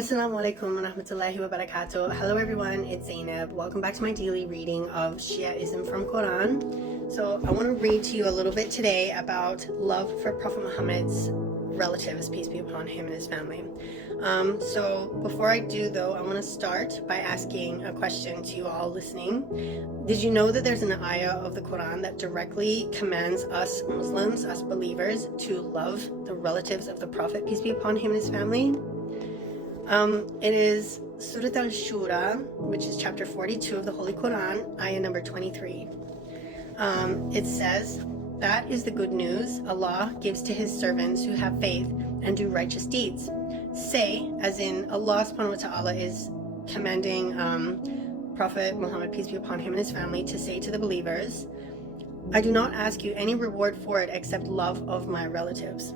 Assalamu alaikum wa rahmatullahi wa barakatuh. Hello everyone, it's Zainab. Welcome back to my daily reading of Shi'ism from Quran. So I want to read to you a little bit today about love for Prophet Muhammad's relatives, peace be upon him and his family. So before I do though, I want to start by asking a question to you all listening. Did you know that there's an ayah of the Quran that directly commands us Muslims, us believers, to love the relatives of the Prophet, peace be upon him and his family? It is Surah Al-Shura, which is chapter 42 of the Holy Quran, ayah number 23. It says, "That is the good news Allah gives to his servants who have faith and do righteous deeds. Say," as in Allah subhanahu wa ta'ala is commanding Prophet Muhammad, peace be upon him and his family, to say to the believers, "I do not ask you any reward for it except love of my relatives."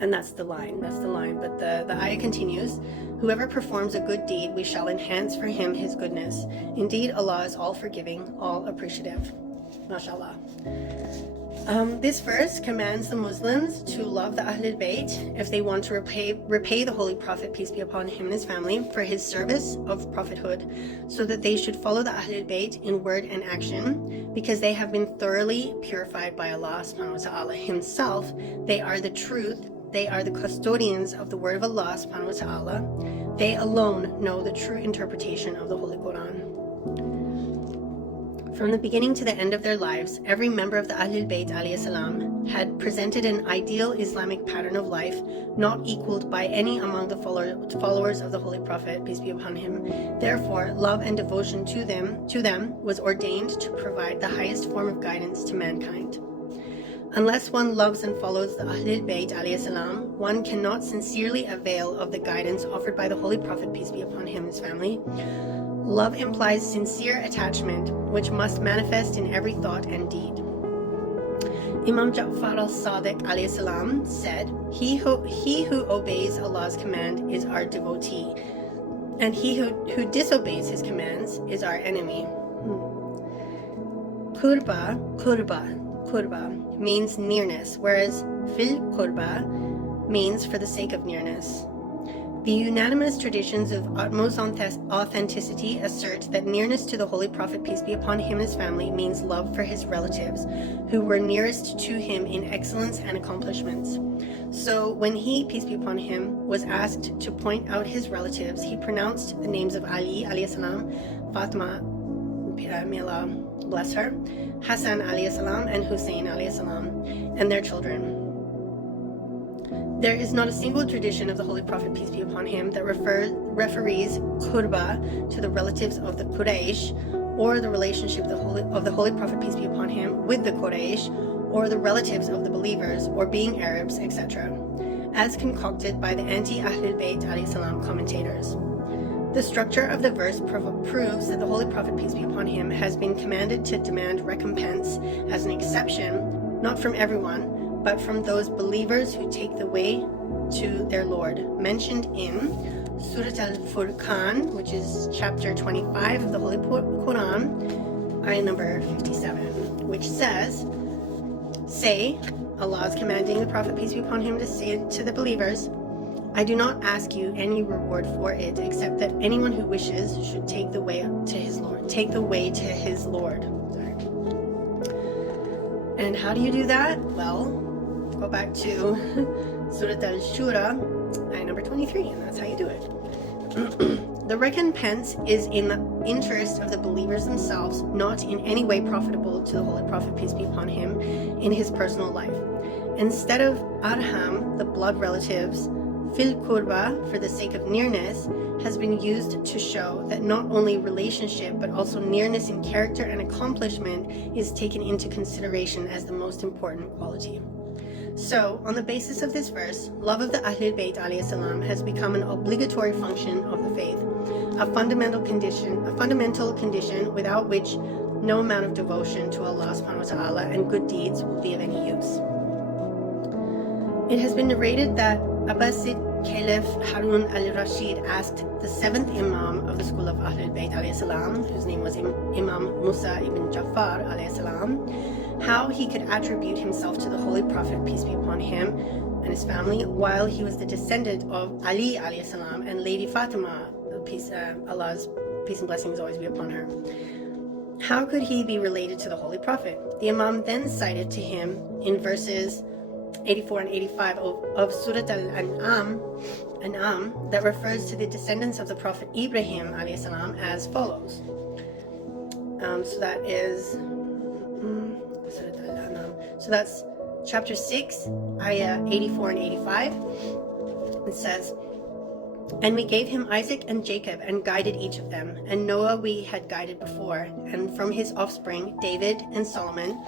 And that's the line. But the ayah continues, "Whoever performs a good deed, we shall enhance for him his goodness. Indeed, Allah is all forgiving, all appreciative." MashaAllah. This verse commands the Muslims to love the Ahlulbayt if they want to repay the Holy Prophet, peace be upon him and his family, for his service of prophethood, so that they should follow the Ahlulbayt in word and action, because they have been thoroughly purified by Allah subhanahu wa ta'ala himself. They are the truth. They are the custodians of the word of Allah subhanahu wa ta'ala. They alone know the true interpretation of the Holy Quran. From the beginning to the end of their lives, every member of the Ahlulbayt alayhi salam had presented an ideal Islamic pattern of life not equaled by any among the followers of the Holy Prophet, peace be upon him. Therefore, love and devotion to them was ordained to provide the highest form of guidance to mankind. Unless one loves and follows the Ahlulbayt alayhi salam, one cannot sincerely avail of the guidance offered by the Holy Prophet, peace be upon him and his family. Love implies sincere attachment, which must manifest in every thought and deed. Imam Ja'far al-Sadiq alayhi salam said, he who obeys Allah's command is our devotee, and he who disobeys his commands is our enemy. Qurba means nearness, whereas fil qurba means for the sake of nearness. The unanimous traditions of utmost authenticity assert that nearness to the Holy Prophet, peace be upon him and his family, means love for his relatives, who were nearest to him in excellence and accomplishments. So when he, peace be upon him, was asked to point out his relatives, he pronounced the names of Ali alayhi salam, Fatima, may Allah bless her, Hassan alayhi salam, and Hussein alayhi salam, and their children. There is not a single tradition of the Holy Prophet, peace be upon him, that referees qurba to the relatives of the Quraysh, or the relationship of the Holy Prophet, peace be upon him, with the Quraysh, or the relatives of the believers, or being Arabs, etc., as concocted by the anti-Ahlulbayt alayhi salam commentators. The structure of the verse proves that the Holy Prophet, peace be upon him, has been commanded to demand recompense as an exception, not from everyone, but from those believers who take the way to their Lord, mentioned in Surah Al-Furqan, which is chapter 25 of the Holy Quran, ayah number 57, which says, "Say," Allah is commanding the Prophet, peace be upon him, to say to the believers, "I do not ask you any reward for it, except that anyone who wishes should take the way to his Lord." Take the way to his Lord. Sorry. And how do you do that? Well, go back to Surah Al-Shura, ayah number 23, and that's how you do it. The recompense is in the interest of the believers themselves, not in any way profitable to the Holy Prophet, peace be upon him, in his personal life. Instead of arham, the blood relatives, fil qurba, for the sake of nearness, has been used to show that not only relationship but also nearness in character and accomplishment is taken into consideration as the most important quality. So, on the basis of this verse, love of the Ahlulbayt alayhi salam has become an obligatory function of the faith, a fundamental condition without which no amount of devotion to Allah subhanahu wa ta'ala and good deeds will be of any use. It has been narrated that Abbasid Caliph Harun al-Rashid asked the seventh Imam of the school of Ahlulbayt alayhi salam, whose name was Imam Musa ibn Ja'far alayhi salam, how he could attribute himself to the Holy Prophet, peace be upon him, and his family, while he was the descendant of Ali alayhi salam and Lady Fatima, Allah's peace and blessings always be upon her. How could he be related to the Holy Prophet? The Imam then cited to him in verses 84 and 85 of Surah Al-An'am that refers to the descendants of the Prophet Ibrahim alayhi salam as follows. So that is Surah Al-An'am. So that's chapter 6, ayah 84 and 85. It says, "And we gave him Isaac and Jacob and guided each of them, and Noah we had guided before, and from his offspring David and Solomon,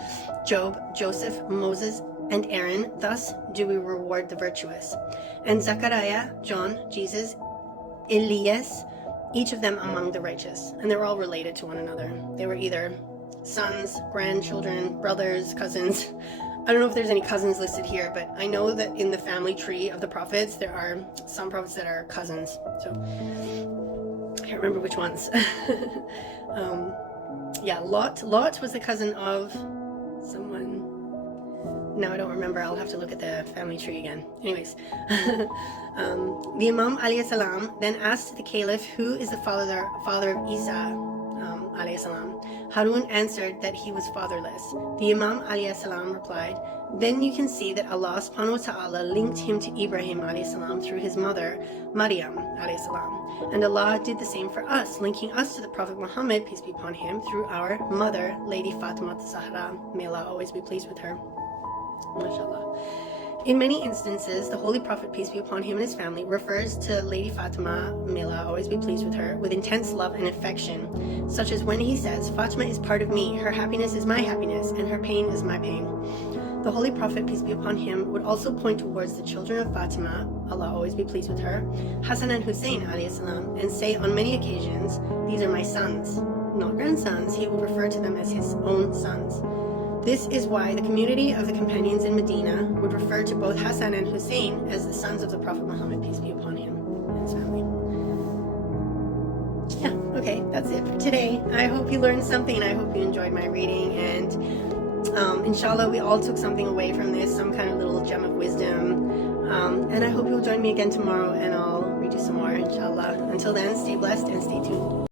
Job, Joseph, Moses, and Aaron. Thus do we reward the virtuous. And Zechariah, John, Jesus, Elias, each of them among the righteous." And they were all related to one another. They were either sons, grandchildren, brothers, cousins. I don't know if there's any cousins listed here, but I know that in the family tree of the prophets, there are some prophets that are cousins. So I can't remember which ones. Yeah, Lot was the cousin of someone. No, I don't remember. I'll have to look at the family tree again. Anyways, the Imam alayhi salam then asked the Caliph, who is the father of Isa alayhi salam. Harun answered that he was fatherless. The Imam alayhi salam replied, "Then you can see that Allah subhanahu wa ta'ala linked him to Ibrahim alayhi salam through his mother Maryam alayhi salam. And Allah did the same for us, linking us to the Prophet Muhammad, peace be upon him, through our mother, Lady Fatima Zahra. May Allah always be pleased with her." MashaAllah. In many instances, the Holy Prophet, peace be upon him and his family, refers to Lady Fatima, may Allah always be pleased with her, with intense love and affection, such as when he says, "Fatima is part of me, her happiness is my happiness, and her pain is my pain." The Holy Prophet, peace be upon him, would also point towards the children of Fatima, Allah always be pleased with her, Hassan and Hussein alayhi salam, and say on many occasions, "These are my sons," not grandsons. He would refer to them as his own sons. This is why the community of the companions in Medina would refer to both Hassan and Hussein as the sons of the Prophet Muhammad, peace be upon him, and his family. Yeah, okay, that's it for today. I hope you learned something, and I hope you enjoyed my reading, and inshallah we all took something away from this, some kind of little gem of wisdom, and I hope you'll join me again tomorrow, and I'll read you some more, inshallah. Until then, stay blessed and stay tuned.